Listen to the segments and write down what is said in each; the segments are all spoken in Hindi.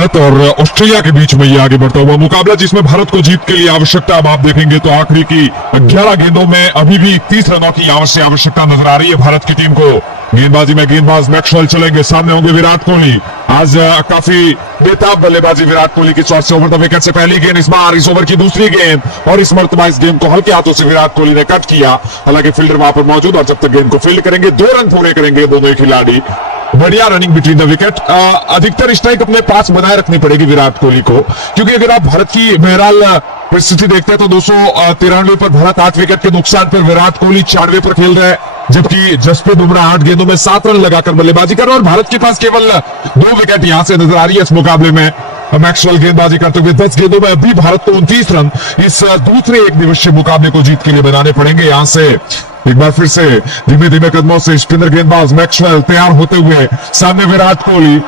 भारत और ऑस्ट्रेलिया के बीच में ये आगे बढ़ता हुआ मुकाबला, जिसमें भारत को जीत के लिए आवश्यकता, अब आप देखेंगे तो आखिरी की 11 गेंदों में अभी भी 30 रनों की आवश्यकता नजर आ रही है भारत की टीम को। गेंदबाजी में गेंदबाज मैक्सवेल चलेंगे, सामने होंगे विराट कोहली। आज काफी बेताब बल्लेबाजी विराट कोहली की चौथ से ओवर द विकेट से पहली गेंद, इस बार इस ओवर की दूसरी गेंद, और इस मरतबा इस गेंद को हल्के हाथों से विराट कोहली ने कट किया। हालांकि फील्डर वहां पर मौजूद, और जब तक गेंद को फील्ड करेंगे 2 रन पूरे करेंगे दोनों ही खिलाड़ी। बढ़िया रनिंग बिटवीन द विकेट। अधिकतर स्ट्राइक अपने पास बनाए रखनी पड़ेगी विराट कोहली को, क्योंकि अगर आप भारत की बहरहाल परिस्थिति देखते हैं तो 293 पर भारत 8 विकेट के नुकसान पर, विराट कोहली 96 पर खेल रहे हैं, जबकि जसप्रीत बुमराह 8 गेंदों में 7 रन लगाकर बल्लेबाजी कर रहे हैं, और भारत के पास केवल 2 विकेट यहां से नजर आ रही है इस मुकाबले में। मैक्सवेल गेंदबाजी करते हुए 10 गेंदों में अभी भारत को 29 रन इस दूसरे एक दिवसीय मुकाबले को जीत के लिए बनाने पड़ेंगे। यहां से एक बार फिर से धीमे धीमे कदमों से स्पिनर गेंदबाज मैक्सवेल तैयार होते हुए, सामने विराट कोहली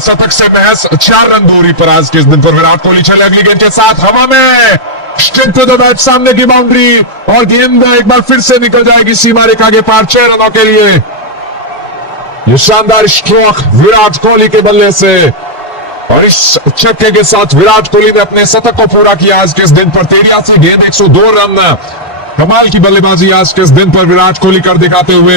शतक से महज 4 रन दूरी पर आज के इस दिन पर विराट कोहली चले अगली गेंद के साथ हवा में, स्ट्रेट टू द बैट, सामने की बाउंड्री, और गेंद एक बार फिर से निकल जाएगी सीमा रेखा के पार 6 रनों के लिए। ये शानदार स्ट्रोक विराट कोहली के बल्ले से, और इस छक्के के साथ विराट कोहली ने अपने शतक को पूरा किया आज के इस दिन पर। 83 गेंद 102 रन, कमाल की बल्लेबाजी आज के इस दिन पर विराट कोहली कर दिखाते हुए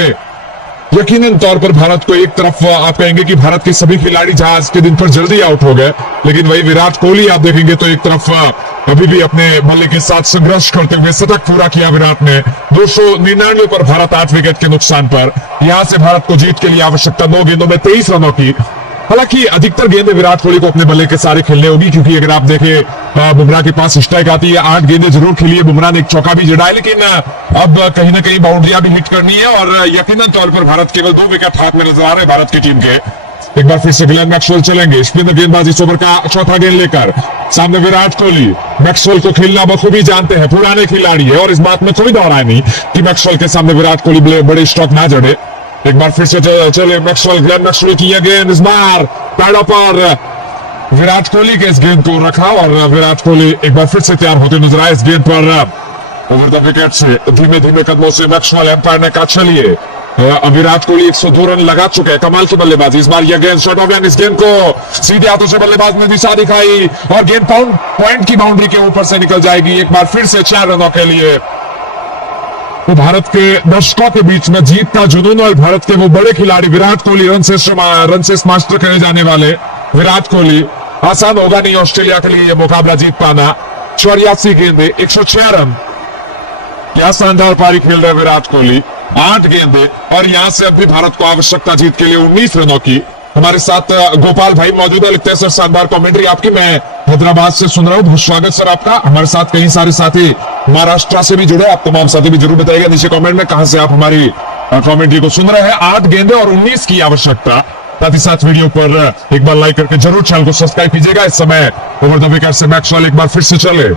यकीनन तौर पर भारत को, एक तरफ आप कहेंगे कि भारत के सभी खिलाड़ी आज के दिन पर जल्दी आउट हो गए, लेकिन वही विराट कोहली आप देखेंगे तो एक तरफ अभी भी अपने बल्ले के साथ संघर्ष करते हुए शतक पूरा किया विराट ने। 299 पर भारत 8 विकेट के नुकसान पर। यहां से भारत को जीत के लिए आवश्यकता 9 गेंदों में 23 रनों की। हालांकि अधिकतर गेंदें विराट कोहली को अपने बल्ले के सारे खेलने होगी, क्योंकि अगर आप देखें बुमराह के पास स्ट्राइक आती है, 8 गेंदें जरूर खेली है, बुमराह ने एक चौका भी जड़ाया, लेकिन अब कहीं ना कहीं बाउंड्रियां भी हिट करनी है, और यकीनन तौर पर भारत केवल 2 विकेट हाथ में नजर आ रहे हैं भारत की टीम के। एक बार फिर से ग्लेन मैक्सवेल चलेंगे, स्पिनर गेंदबाजी इस ओवर का चौथा गेंद लेकर, सामने विराट कोहली। मैक्सवेल को खेलना बखूबी जानते हैं, पुराने खिलाड़ी है, और इस बात में कोई दौराय नहीं कि मैक्सवेल के सामने विराट कोहली बड़े स्ट्रोक ना जड़े। एक बार फिर से चले मैक्सवेल, ग्लेन मैक्सवेल की यह गेंद, इस बार पैडों पर विराट कोहली के इस गेंद को रखा, और विराट कोहली एक बार फिर से तैयार होते नजर आए इस गेंद पर। ओवर द विकेट से धीमे धीमे कदमों से मैक्सवेल, एम्पायर ने कहा चलिए। विराट कोहली 102 रन लगा चुके हैं, कमाल की बल्लेबाजी। इस बार यह गेंद शॉट ऑफ, इस गेंद को सीधे हाथों से बल्लेबाज ने दिशा दिखाई, और गेंद पॉइंट की बाउंड्री के ऊपर से निकल जाएगी। एक बार फिर से 4 रनों के लिए। तो भारत के दर्शकों के बीच में जीत का जुनून, और भारत के वो बड़े खिलाड़ी विराट कोहली, रन से मास्टर कहे जाने वाले विराट कोहली। आसान होगा नहीं ऑस्ट्रेलिया के लिए यह मुकाबला जीत पाना। 84 गेंदे 106 रन, क्या शानदार पारी खेल रहे विराट कोहली। 8 गेंदे, और यहां से अब भी भारत को आवश्यकता जीत के लिए 19 रनों की। हमारे साथ गोपाल भाई मौजूद है, लिखते हैं सर शानदार कमेंट्री आपकी, मैं हैदराबाद से सुन रहा हूँ, बहुत स्वागत सर आपका। हमारे साथ कई सारे साथी महाराष्ट्र से भी जुड़े, आप तमाम साथी भी जरूर बताइएगा नीचे कमेंट में कहां से आप हमारी कमेंट्री को सुन रहे हैं। 8 गेंदे और 19 की आवश्यकता। साथ ही साथ वीडियो पर एक बार लाइक करके जरूर चैनल को सब्सक्राइब कीजिएगा। इस समय ओवर द विकेट से मैक्सवेल एक बार फिर से चले,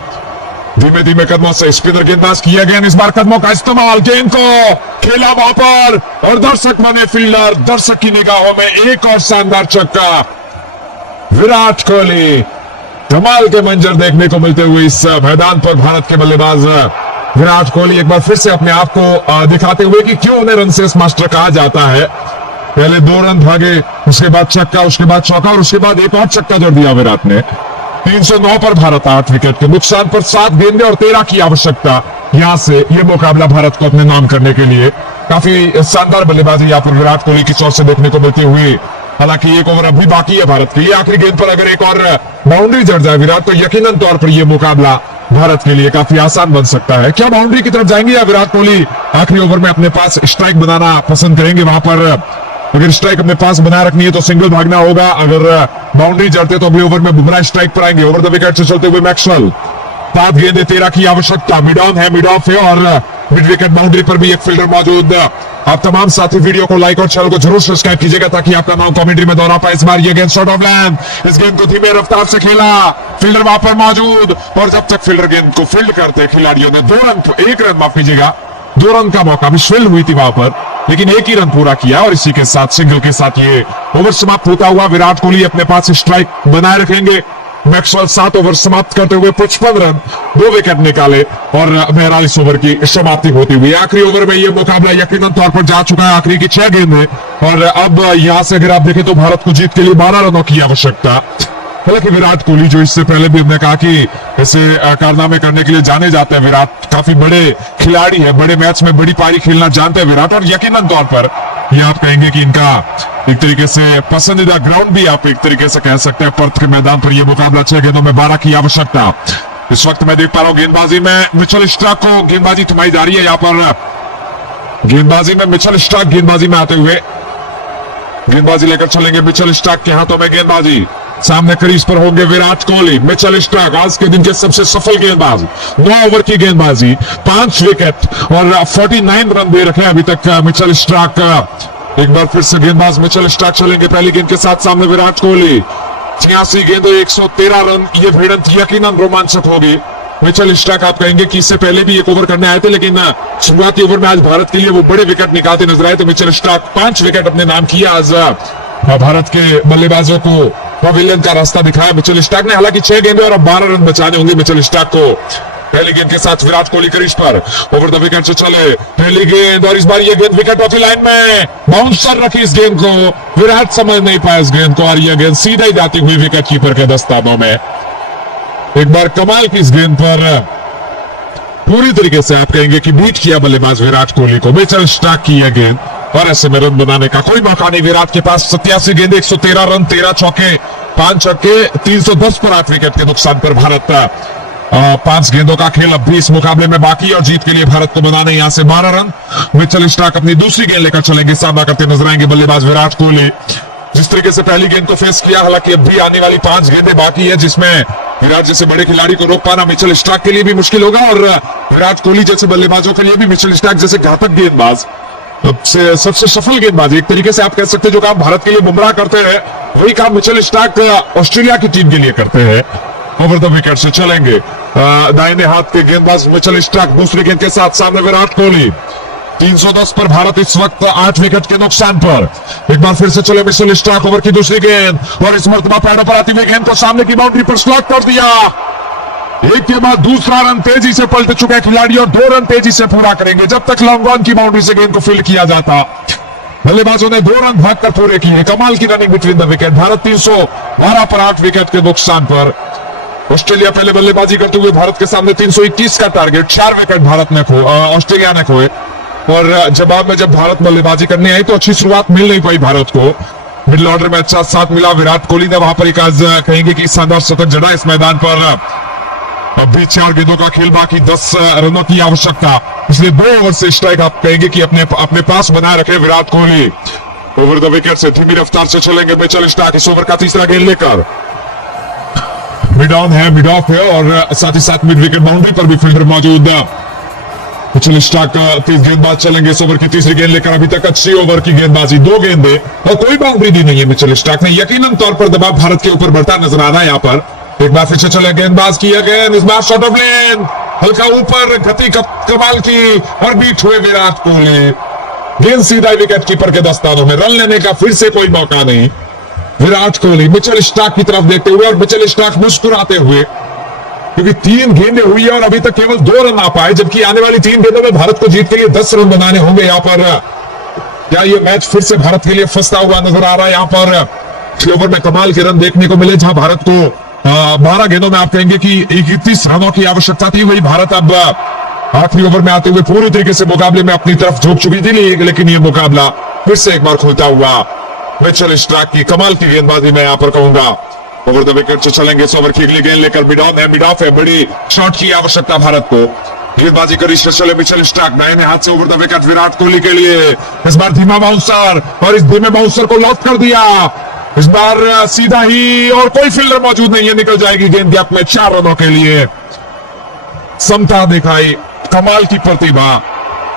धीमे धीमे कदमों से स्पिनर गेंदबाज किया गया, इस बार कदमों का इस्तेमाल, गेंद को खेला वहां पर, और दर्शक बने फील्डर, दर्शक की निगाहों में एक और शानदार छक्का। विराट कोहली, कमाल के मंजर देखने को मिलते हुए इस मैदान पर भारत के बल्लेबाज विराट कोहली एक बार फिर से अपने आप को दिखाते हुए कि क्यों उन्हें रनचेस मास्टर कहा जाता है। पहले 2 रन भागे, उसके बाद छक्का, उसके बाद चौका, और उसके बाद एक और छक्का जड़ दिया विराट ने। 309 पर भारत 8 विकेट के नुकसान पर, 7 गेंदे और 13 की आवश्यकता। यहां से यह मुकाबला भारत को अपने नाम करने के लिए काफी शानदार बल्लेबाजी यहाँ पर विराट कोहली की चोट से देखने को मिलती हुई। हालांकि एक ओवर अभी बाकी है भारत के लिए। आखिरी गेंद पर अगर एक और बाउंड्री जड़ जाए विराट, तो यकीनन तौर पर यह मुकाबला भारत के लिए काफी आसान बन सकता है। क्या बाउंड्री की तरफ जाएंगे या विराट कोहली आखिरी ओवर में अपने पास स्ट्राइक बनाना पसंद करेंगे? वहां पर अगर स्ट्राइक अपने पास बनाए रखनी है तो सिंगल भागना होगा, अगर बाउंड्री जड़ते तो अगले ओवर में बुमराह स्ट्राइक पर आएंगे। ओवर द विकेट से चलते हुए मैक्सवेल, 7 गेंदे 13 की आवश्यकता। मिड ऑन है, मिड ऑफ है, और मिड विकेट बाउंड्री पर भी एक फील्डर मौजूद। आप तमाम साथी वीडियो को लाइक और चैनल को जरूर सब्सक्राइब कीजिएगा ताकि आपका नाम कमेंट्री में दोहरा पाए। इस बार ये गेंद शॉट ऑफ लेंथ, इस गेंद को धीमे रफ्तार से खेला, फील्डर वहां पर मौजूद, और जब तक फील्डर गेंद को फील्ड करते खिलाड़ियों ने 1 रन माफ कीजिएगा, 2 रन का मौका भी फील्ड हुई थी वहां पर, लेकिन 1 ही रन पूरा किया, और इसी के साथ सिंगल के साथ ये ओवर समाप्त होता हुआ। विराट कोहली अपने पास स्ट्राइक बनाए रखेंगे। मैक्सवेल 7 ओवर समाप्त करते हुए 55 रन, 2 विकेट निकाले, और बहरहाल इस ओवर की समाप्ति होती हुई। आखिरी ओवर में यह मुकाबला यकीनन तौर पर जा चुका है, आखिरी की 6 गेंद है, और अब यहां से अगर आप देखें तो भारत को जीत के लिए 12 रनों की आवश्यकता। हालांकि विराट कोहली जो इससे पहले भी हमने कहा कि ऐसे कारनामे करने के लिए जाने जाते हैं, विराट काफी बड़े खिलाड़ी है, बड़े मैच में बड़ी पारी खेलना जानते हैं विराट, और यकीनन तौर पर ये आप कहेंगे कि इनका एक तरीके से पसंदीदा ग्राउंड भी आप एक तरीके से कह सकते हैं पर्थ के मैदान पर यह मुकाबला 6 गेंदों में 12 की आवश्यकता। इस वक्त मैं देख पा रहा हूं गेंदबाजी में मिचेल स्टार्क को गेंदबाजी थमाई जा रही है। यहाँ पर गेंदबाजी में मिचेल स्टार्क गेंदबाजी में आते हुए गेंदबाजी लेकर चलेंगे। मिचेल स्टार्क के हाथों में गेंदबाजी, सामने क्रीज पर होंगे विराट कोहली। मिचेल स्टार्क आज के दिन के सबसे सफल गेंदबाज, 9 ओवर की गेंदबाजी, 5 विकेट और 49 रन दे रखे अभी तक मिचेल स्टार्क। एक बार फिर से गेंदबाज मिचेल स्टार्क चलेंगे पहली गेंद के साथ, सामने विराट कोहली। 86 गेंदों 113 रन, ये भिड़ंत यकीनन रोमांचक होगी। मिचेल स्टार्क आप कहेंगे कि इससे पहले भी एक ओवर करने आए थे, लेकिन शुरुआती ओवर में आज भारत के लिए वो बड़े विकेट निकालते नजर आए। तो मिचेल स्टार्क 5 विकेट अपने नाम किया आज भारत के बल्लेबाजों को पवेलियन का रास्ता दिखाया मिचेल स्टार्क ने। हालांकि 6 गेंदे और अब 12 रन बचाने होंगे मिचेल स्टार्क को। पहली गेंद के साथ विराट कोहली क्रीज पर, ओवर द विकेट से चले पहली गेंद, और इस बार ये गेंद विकेट ऑफ लाइन में बाउंसर रखी इस गेंद को, विराट समझ नहीं पाया इस गेंद को, और यह गेंद सीधा ही जाती हुई विकेट कीपर के दस्तानों में। एक बार कमाल की इस गेंद पर पूरी तरीके से आप कहेंगे कि बीट किया बल्लेबाज विराट कोहली को मिचेल स्टार्क की यह गेंद, और ऐसे में रन बनाने का कोई मौका नहीं विराट के पास। 87 गेंदे 113 रन, 13 चौके 5 छक्के, 310 पर 8 विकेट के नुकसान पर भारत 5 गेंदों का खेल अब भी इस मुकाबले में बाकी, और जीत के लिए भारत को बनाने यहां से 12 रन। मिचेल स्टार्क अपनी दूसरी गेंद लेकर चलेंगे, सामना करते नजर आएंगे बल्लेबाज विराट कोहली। जिस तरीके से पहली गेंद को फेस किया, हालांकि अब भी आने वाली 5 गेंदें बाकी है, जिसमें विराट जैसे बड़े खिलाड़ी को रोक पाना मिचेल स्टार्क के लिए भी मुश्किल होगा, और विराट कोहली जैसे बल्लेबाजों के लिए भी मिचेल स्टार्क जैसे घातक गेंदबाज, सबसे सफल गेंदबाज, एक तरीके से आप कह सकते हैं जो काम भारत के लिए बुमराह करते हैं, वही काम मिचेल स्टार्क ऑस्ट्रेलिया की टीम के लिए करते हैं। ओवर द विकेट से चलेंगे दाहिने हाथ के गेंदबाज मिचेल स्टार्क दूसरी गेंद के साथ, सामने विराट कोहली। 310 पर भारत इस वक्त 8 विकेट के नुकसान पर। एक बार फिर से चले मिचेल स्टार्क, ओवर की दूसरी गेंद, और इस मरतबा पैडों पर आती हुई गेंद को सामने की बाउंड्री पर स्लॉट कर दिया। एक के बाद दूसरा रन तेजी से पलट चुके खिलाड़ी, और 2 रन तेजी से पूरा करेंगे जब तक लॉन्ग ऑन की बाउंड्री से गेंद को फील्ड किया जाता। बल्लेबाजों ने 2 रन भागकर पूरे किए। कमाल की running between the wicket, Bharat 312 पर 8 विकेट के नुकसान पर। ऑस्ट्रेलिया पहले बल्लेबाजी करते हुए भारत के सामने 321 का टारगेट, 4 विकेट भारत ने ऑस्ट्रेलिया ने खोए, और जवाब में जब भारत बल्लेबाजी करने आई तो अच्छी शुरुआत मिल नहीं पाई भारत को। मिडिल ऑर्डर में अच्छा साथ मिला, विराट कोहली ने वहां पर एक आज कहेंगे कि शानदार शतक जड़ा इस मैदान पर। अब भी 4 गेंदों का खेल बाकी, 10 रनों की आवश्यकता, इसलिए 2 ओवर से स्ट्राइक आप कहेंगे कि अपने पास बनाए रखे Virat Kohli. Over the wicket से धीमी रफ्तार से चलेंगे मिचेल स्टार्क इस ओवर का तीसरा गेंद लेकर। मिड ऑन है, मिड ऑफ है, और साथ ही साथ मिड विकेट बाउंड्री पर भी फील्डर मौजूद। मिचेल स्टार्क 30 गेंदबाज चलेंगे इस ओवर की तीसरी गेंद लेकर। अभी तक अच्छी ओवर की गेंदबाजी, 2 गेंदे और कोई बाउंड्री दी नहीं है मिचेल स्टार्क ने। यकीनन तौर पर दबाव भारत के ऊपर बढ़ता नजर आ रहा है। यहाँ पर एक बार फिर से चले गेंदबाज की गेंद, इस बार शॉट ऑफ लेन, हल्का ऊपर, गति कमाल की, और बीट हुए विराट कोहली। गेंद सीधा विकेट कीपर के दस्तानों में, रन लेने का फिर से कोई मौका नहीं। विराट कोहली मिचेल स्टार्क की तरफ देखते हुए, और मिचेल स्टार्क मुस्कुराते हुए, क्योंकि 3 गेंदें हुई है और अभी तक केवल 2 रन आ पाए, जबकि आने वाली 3 गेंदों में भारत को जीत के लिए 10 रन बनाने होंगे। यहाँ पर क्या ये मैच फिर से भारत के लिए फंसता हुआ नजर आ रहा है? यहाँ पर ओवर में कमाल के रन देखने को मिले, जहां भारत को 12 गेंदों में आप कहेंगे कि 31 रनों की आवश्यकता थी, वही भारत अब आखिरी ओवर में आते हुए पूरी तरीके से मुकाबले में अपनी तरफ झोंक चुकी थी, लेकिन ये मुकाबला फिर से एक बार खुलता हुआ मिचेल स्टार्क की कमाल की गेंदबाजी मैं यहाँ पर कहूंगा। ओवर द विकेट से चलेंगे इस ओवर की अगली गेंद लेकर। मिड ऑन है, मिड ऑफ है, बड़ी शॉट की आवश्यकता भारत को। गेंदबाजी कर चले मिचेल स्टार्क दाहिने हाथ से over the wicket Virat Kohli के लिए। इस बार धीमा बाउंसर, और इस धीमे बाउंसर को लॉक कर दिया। इस बार सीधा ही, और कोई फील्डर मौजूद नहीं है, निकल जाएगी गेंद गैप में 4 रनों के लिए। समता दिखाई, कमाल की प्रतिभा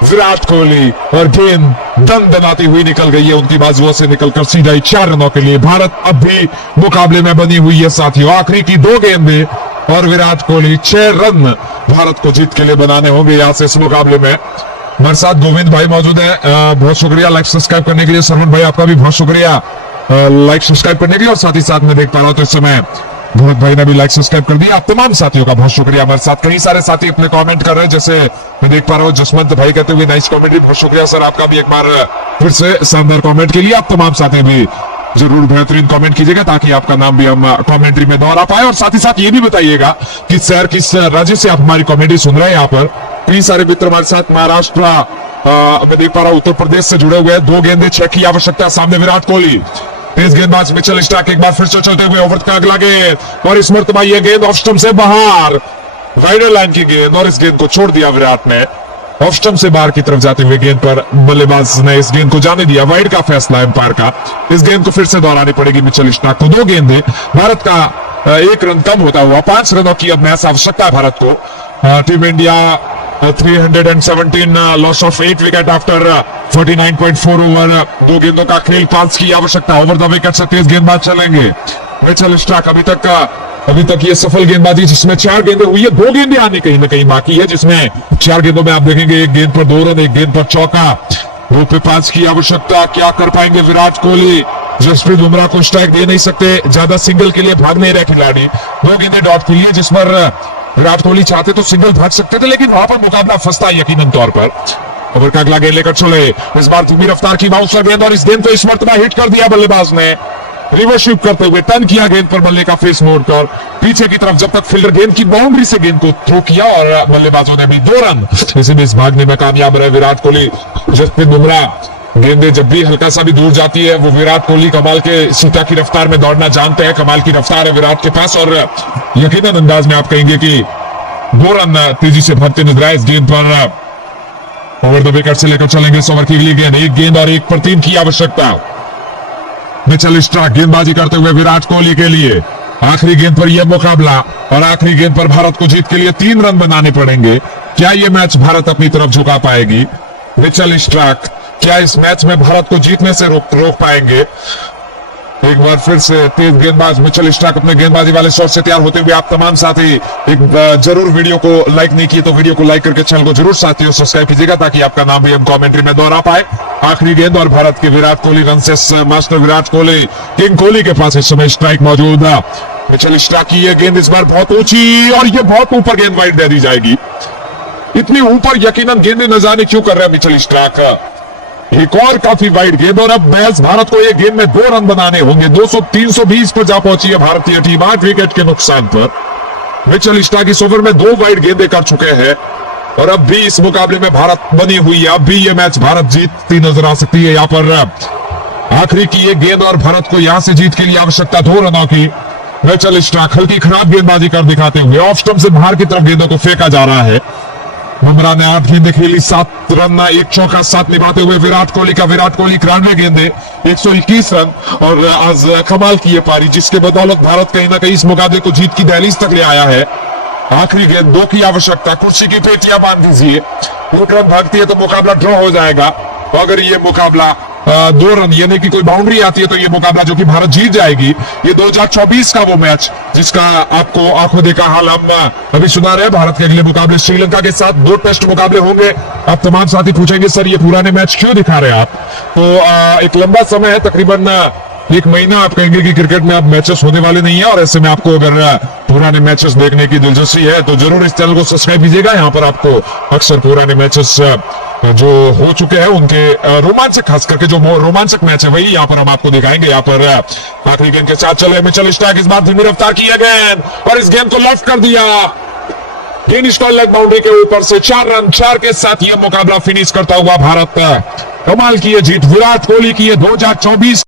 विराट कोहली, और गेंद दन दनाती हुई निकल गई है उनकी बाजुओं से निकलकर सीधा ही 4 रनों के लिए। भारत अब भी मुकाबले में बनी हुई है साथियों, आखिरी की 2 गेंदें और विराट कोहली 6 रन भारत को जीत के लिए बनाने होंगे यहाँ से इस मुकाबले में। हमारे साथ गोविंद भाई मौजूद है, बहुत शुक्रिया लाइक सब्सक्राइब करने के लिए। सरवण भाई आपका भी बहुत शुक्रिया लाइक सब्सक्राइब करने के लिए, और साथ ही साथ मैं देख पा रहा हूँ तो इस समय भरत भाई ने भी लाइक सब्सक्राइब कर दिया। आप तमाम साथियों का बहुत शुक्रिया। हमारे साथ कई सारे साथी अपने कमेंट कर रहे हैं, जैसे मैं देख पा रहा हूँ जसवंत भाई कहते हुए नाइस कमेंट्री, बहुत शुक्रिया सर आपका भी एक बार फिर से शानदार कमेंट के लिए। आप तमाम साथी भी जरूर बेहतरीन कमेंट कीजिएगा ताकि आपका नाम भी हम कमेंट्री में दोहरा पाए। और साथ ही साथ ये भी बताइएगा कि शहर किस राज्य से आप हमारी कॉमेडी सुन रहे हैं। यहाँ पर कई सारे मित्र हमारे साथ महाराष्ट्र, मैं देख पा रहा हूं उत्तर प्रदेश से जुड़े हुए हैं। 2 गेंदें 6 की आवश्यकता, सामने विराट कोहली, तेज गेंदबाज मिचेल स्टार्क एक बार फिर से चलते हुए ओवर का अगला गेंद, और इस मरतबा ये गेंद ऑफ स्टंप से बाहर, वाइडर लाइन की गेंद, और इस गेंद को छोड़ दिया विराट ने। ऑफ स्टंप से बाहर की तरफ जाते हुए गेंद पर बल्लेबाज ने इस गेंद को जाने दिया। वाइड का फैसला एम्पायर का। इस गेंद को फिर से दोहरानी पड़ेगी मिचेल स्टार्क को। 2 गेंदें, भारत का 1 रन कम होता हुआ 5 रनों की अब मैच आवश्यकता है भारत को। Team India 317 loss of 8 wicket after 49.4 over. 2 गेंदों का खेल, 5 की आवश्यकता। ओवर द विकेट से तेज गेंदबाज चलेंगे। मिचेल स्टार्क अभी तक ये सफल गेंदबाजी जिसमें 4 गेंदें हुई है, 2 गेंदें आनी कहीं ना कहीं बाकी है, जिसमें 4 गेंदों में आप देखेंगे 1 गेंद पर 2 रन, 1 गेंद पर चौका। 2 पे 5 की आवश्यकता। क्या कर पाएंगे विराट कोहली? जसप्रीत बुमराह को स्ट्राइक दे नहीं सकते, ज्यादा सिंगल के लिए भाग नहीं रहे खिलाड़ी। 2 गेंदें डॉट के लिए, जिस पर विराट कोहली चाहते तो सिंगल भाग सकते थे, लेकिन वहां पर मुकाबला फंसता है यकीनन तौर पर। ओवर का अगला गेंद लेकर चले, इस बार धीमी रफ्तार की बाउंसर गेंद, और इस गेंद को इस मरतबा हिट कर दिया बल्लेबाज ने। रिवर्स स्वीप करते हुए टर्न किया गेंद पर बल्ले का फेस मोड़कर पीछे की तरफ, जब तक फील्डर गेंद की बाउंड्री से गेंद को थ्रो किया, और बल्लेबाजों ने भी 2 रन इसी में इस भागने में कामयाब रहे विराट कोहली। जसप्रीत बुमराह गेंदें जब भी हल्का सा भी दूर जाती है, वो विराट कोहली कमाल के सीता की रफ्तार में दौड़ना जानते हैं। कमाल की रफ्तार है विराट के पास, और यकीनन अंदाज में आप कहेंगे कि 2 रन तेजी से भरते नजर आए इस गेंद पर। ओवर द विकेट से लेकर चलेंगे इस ओवर की अगली गेंद। 1 गेंद और 1 पर 3 की आवश्यकता। मिचेल स्टार्क गेंदबाजी करते हुए विराट कोहली के लिए। आखिरी गेंद पर यह मुकाबला, और आखिरी गेंद पर भारत को जीत के लिए 3 रन बनाने पड़ेंगे। क्या यह मैच भारत अपनी तरफ झुका पाएगी? मिचेल स्टार्क क्या इस मैच में भारत को जीतने से रोक पाएंगे? एक बार फिर से तेज गेंदबाज मिचेल स्टार्क अपने गेंदबाजी वाले शॉट से तैयार होते हुए। आप तमाम साथी एक जरूर वीडियो को लाइक नहीं किए तो वीडियो को लाइक करके चैनल को जरूर साथियों सब्सक्राइब कीजिएगा ताकि आपका नाम भी हम कमेंट्री में दोहरा पाए। आखिरी गेंद, और भारत के विराट कोहली रनसेस मास्टर विराट कोहली, किंग कोहली के पास इस समय स्ट्राइक मौजूद है। मिचेल स्टार्क की यह गेंद इस बार बहुत ऊंची, और यह बहुत ऊपर गेंद वाइड दे दी जाएगी। इतनी ऊपर यकीनन गेंदें न जाने क्यों कर रहे हैं मिचेल स्टार्क। एक और काफी वाइड गेंद, और अब मैच भारत को एक गेंद में 2 रन बनाने होंगे। 320 पर जा पहुंची है भारतीय टीम 8 विकेट के नुकसान पर। मिचेल स्टार्क इस ओवर में 2 वाइड गेंदें कर चुके हैं, और अब भी इस मुकाबले में भारत बनी हुई है। अब भी यह मैच भारत जीतती नजर आ सकती है। यहाँ पर आखिरी की ये गेंद, और भारत को यहां से जीत के लिए आवश्यकता 2 रनों की। मिचेल स्टार्क हल्की खराब गेंदबाजी कर दिखाते हुए ऑफ स्टंप से बाहर की तरफ गेंदों को फेंका जा रहा है। बुमराह ने 8 गेंदें खेली, 7 रन, 1 चौका, 7 निभाते हुए विराट कोहली 91 गेंदें, 121 रन, और आज कमाल की ये पारी जिसके बदौलत भारत कहीं ना कहीं इस मुकाबले को जीत की दहलीज तक ले आया है। आखिरी गेंद 2 की आवश्यकता। कुर्सी की पेटियां बांध दीजिए, 1 रन भागती है तो मुकाबला ड्रॉ हो जाएगा। तो अगर ये मुकाबला 2 रन यानी कि कोई बाउंड्री आती है तो ये मुकाबला जो कि भारत जीत जाएगी। ये 2024 का वो मैच जिसका आपको आंखों देखा हाल हम अभी सुना रहे हैं। भारत के अगले मुकाबले श्रीलंका के साथ 2 टेस्ट मुकाबले होंगे। आप तमाम साथी पूछेंगे सर ये पुराने मैच क्यों दिखा रहे हैं आप? तो एक लंबा समय है, तकरीबन 1 महीना आप कहेंगे कि क्रिकेट में अब मैचेस होने वाले नहीं है, और ऐसे में आपको अगर पुराने मैचेस देखने की दिलचस्पी है तो जरूर इस चैनल को सब्सक्राइब कीजिएगा। यहाँ पर आपको अक्सर पुराने मैचेस जो हो चुके हैं उनके रोमांचक, खास करके जो रोमांचक मैच है वही यहाँ पर हम आपको दिखाएंगे। यहाँ पर आखिरी गेंद के साथ चले मिचेल स्टार्क, इस बार धीमी रफ्तार की गेंद, और इस गेंद को लेफ्ट कर दिया। फिनिश कर लेग बाउंड्री के ऊपर से 4 रन, 4 के साथ यह मुकाबला फिनिश करता हुआ भारत कमाल की ये जीत। विराट कोहली की ये 2024